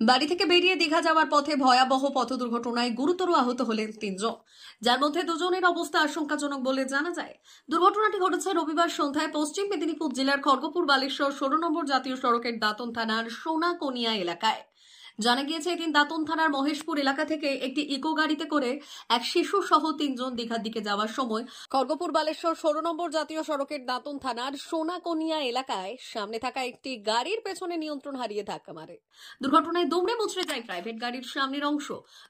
বাড়ি থেকে বেরিয়ে দীঘা যাওয়ার পথে ভয়াবহ পথ দুর্ঘটনায় গুরুতর আহত হলেন 3 জন, যার মধ্যে 2 জনের অবস্থা আশঙ্কাজনক বলে জানা যায়। দুর্ঘটনাটি ঘটেছে রবিবার সন্ধ্যায় পশ্চিম মেদিনীপুর জেলার খড়গপুর বালেশ্বর 16 নম্বর জাতীয় সড়কের দাঁতন থানার সোনাকনিয়া এলাকায়। জানা গিয়েছে, এদিন দাঁতন থানার মহেশপুর এলাকা থেকে একটি ইকো গাড়িতে করে এক শিশু সহ 3 জন দীঘার দিকে যাওয়ার সময় খড়গপুর বালেশ্বর 16 নম্বর জাতীয় সড়কের দাঁতন থানার সোনাকনিয়া এলাকায় সামনে থাকা একটি গাড়ির পেছনে নিয়ন্ত্রণ হারিয়ে ধাক্কা মারে। দুর্ঘটনায় দুমড়ে মুচড়ে যায় প্রাইভেট গাড়ির সামনের অংশ।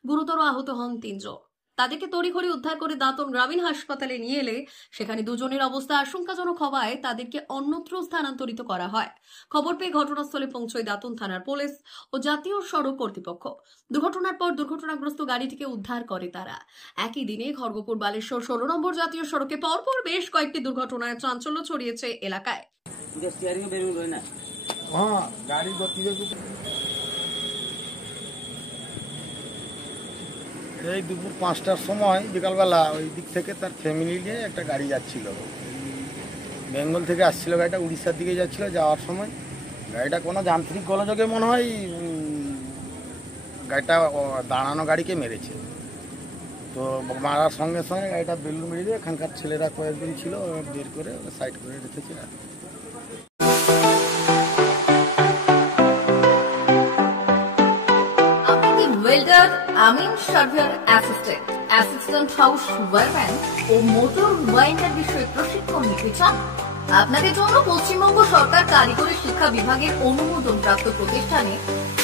গুরুতর আহত হন 3 জন। তাদেরকে তড়িঘড়ি উদ্ধার করে দাঁতন গ্রামীণ হাসপাতালে নিয়ে এলে সেখানে 2 জনের অবস্থা আশঙ্কাজনক হওয়ায় তাদেরকে অন্যত্র স্থানান্তরিত করা হয়। খবর পেয়ে ঘটনাস্থলে পৌঁছয় দাঁতন থানার পুলিশ ও জাতীয় সড়ক কর্তৃপক্ষ। দুর্ঘটনার পর দুর্ঘটনাগ্রস্ত গাড়িটিকে উদ্ধার করে তারা। একই দিনে খড়গপুর বালেশ্বর 16 নম্বর জাতীয় সড়কে পরপর বেশ কয়েকটি দুর্ঘটনায় চাঞ্চল্য ছড়িয়েছে এলাকায়। এই দুপুর 5টার সময় বিকালবেলা ওই দিক থেকে তার ফ্যামিলি নিয়ে একটা গাড়ি যাচ্ছিল, বেঙ্গল থেকে আসছিল গাড়িটা, উড়িষ্যার দিকে যাচ্ছিল। যাওয়ার সময় গাড়িটা কোনো যান্ত্রিক গোলযোগে মনে হয় গাড়িটা দাঁড়ানো গাড়িকে মেরেছে। তো মারার সঙ্গে সঙ্গে গাড়িটা বেলুন মেরে দিয়ে এখানকার ছেলেরা কয়েকজন ছিল, বের করে সাইড করে রেখেছে। ওয়েল্ডার, আমিন surveyor assistant, assistant house wireman ও মোটর ওয়াইন্ডার বিষয়ে প্রশিক্ষণ নিতে চান? আপনাদের জন্য পশ্চিমবঙ্গ সরকার কারিগরি শিক্ষা বিভাগের অনুমোদনপ্রাপ্ত প্রতিষ্ঠানে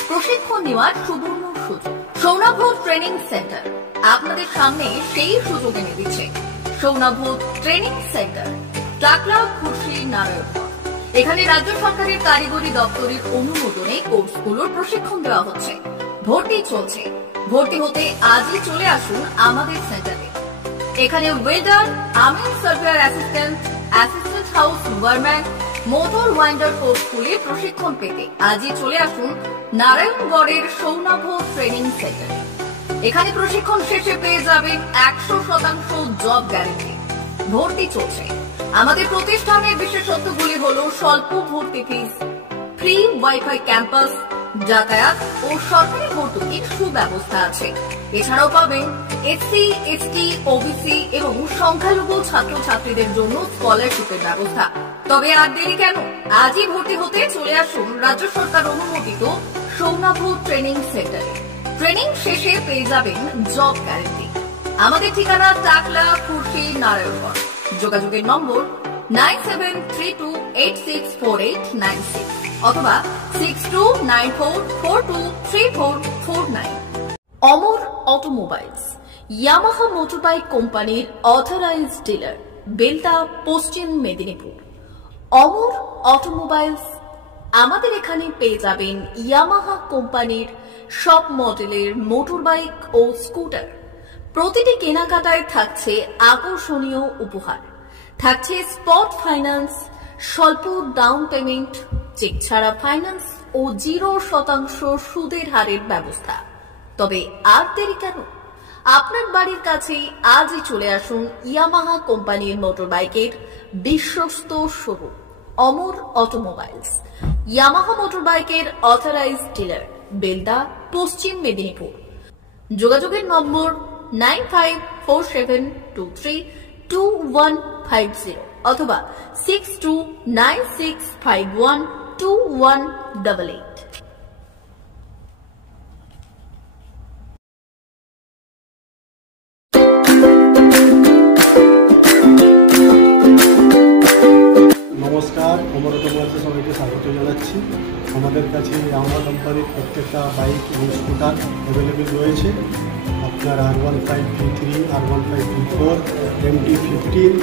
প্রশিক্ষণ নেওয়ার সুবর্ণ সুযোগ। সৌনাভ ট্রেনিং সেন্টার আপনাদের সামনে সেই সুযোগ এনে দিচ্ছে। সৌনাভ ট্রেনিং সেন্টার, টাকলা, খুশি, নারায়ণগড়। এখানে রাজ্য সরকারের কারিগরি দপ্তরের অনুমোদনে কোর্সগুলোর প্রশিক্ষণ দেওয়া হচ্ছে। ভর্তি চলছে। ভর্তি হতে আজই চলে আসুন আমাদের সেন্টারে। এখানে ওয়েল্ডার, আমিন surveyor assistant, assistant house wireman, motor winder কোর্সগুলি প্রশিক্ষণ পেতে আজই চলে আসুন নারায়ণগড়ের সৌনাভ ট্রেনিং সেন্টারে। এখানে প্রশিক্ষণ শেষে পেয়ে যাবেন 100% জব গ্যারান্টি। ভর্তি চলছে। আমাদের প্রতিষ্ঠানের বিশেষত্বগুলি হলো স্বল্প ভর্তি ফিস, ফ্রি ওয়াইফাই ক্যাম্পাস, যাতায়াত ও সরকারি ভর্তুকির সুব্যবস্থা আছে। এছাড়াও পাবেন এসসি, এসটি, ওবিসি এবং সংখ্যালঘু ছাত্রছাত্রীদের জন্য স্কলারশিপের ব্যবস্থা। তবে আর দেরি কেন, আজই ভর্তি হতে চলে আসুন রাজ্য সরকার অনুমোদিত সৌনাভ ট্রেনিং সেন্টারে। ট্রেনিং শেষে পেয়ে যাবেন জব গ্যারান্টি। আমাদের ঠিকানা টাকলা, খুশি, নারায়ণগড়। যোগাযোগের নম্বর 9732864896 অথবা 6294423449। অমর অটোমোবাইলস, ইয়ামাহা মোটরবাইক কোম্পানির অথরাইজড ডিলার, বেলদা, পশ্চিম মেদিনীপুর। অমর অটোমোবাইলস, আমাদের এখানে পেয়ে যাবেন ইয়ামাহা কোম্পানির সব মডেলের মোটরবাইক ও স্কুটার। প্রতিটি কেনাকাটায় থাকছে আকর্ষণীয় উপহার। থাকছে স্পট ফাইন্যান্স, স্বল্প ডাউন পেমেন্ট, চেক ছাড়া ফাইন্যান্স ও 0% সুদের হারের ব্যবস্থা। তবে আর দেরি কেন, আপনার বাড়ির কাছেই আজই চলে আসুন ইয়ামাহা কোম্পানির মোটরবাইকের বিশ্বস্ত শোরুম অমর অটোমোবাইলস, ইয়ামাহা মোটরবাইকের অথরাইজড ডিলার, বেলদা, পশ্চিম মেদিনীপুর। যোগাযোগের নম্বর 9547232150 অথবা 6296512188। নমস্কার, অমর অটোমোবাইলসে সবাইকে স্বাগত জানাচ্ছি। আমাদের কাছে ইয়ামাহা কোম্পানির প্রত্যেকটা বাইক এবং স্কুটার অ্যাভেলেবেল রয়েছে। আপনার R15V3, R15V4, MT15,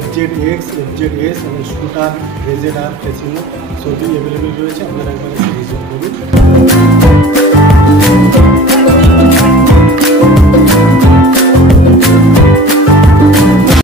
FZX, FZS এবং স্কুটার, RZR, ফেসিনো সবই অ্যাভেলেবেল রয়েছে। আপনারা একবার ভিজিট করুন।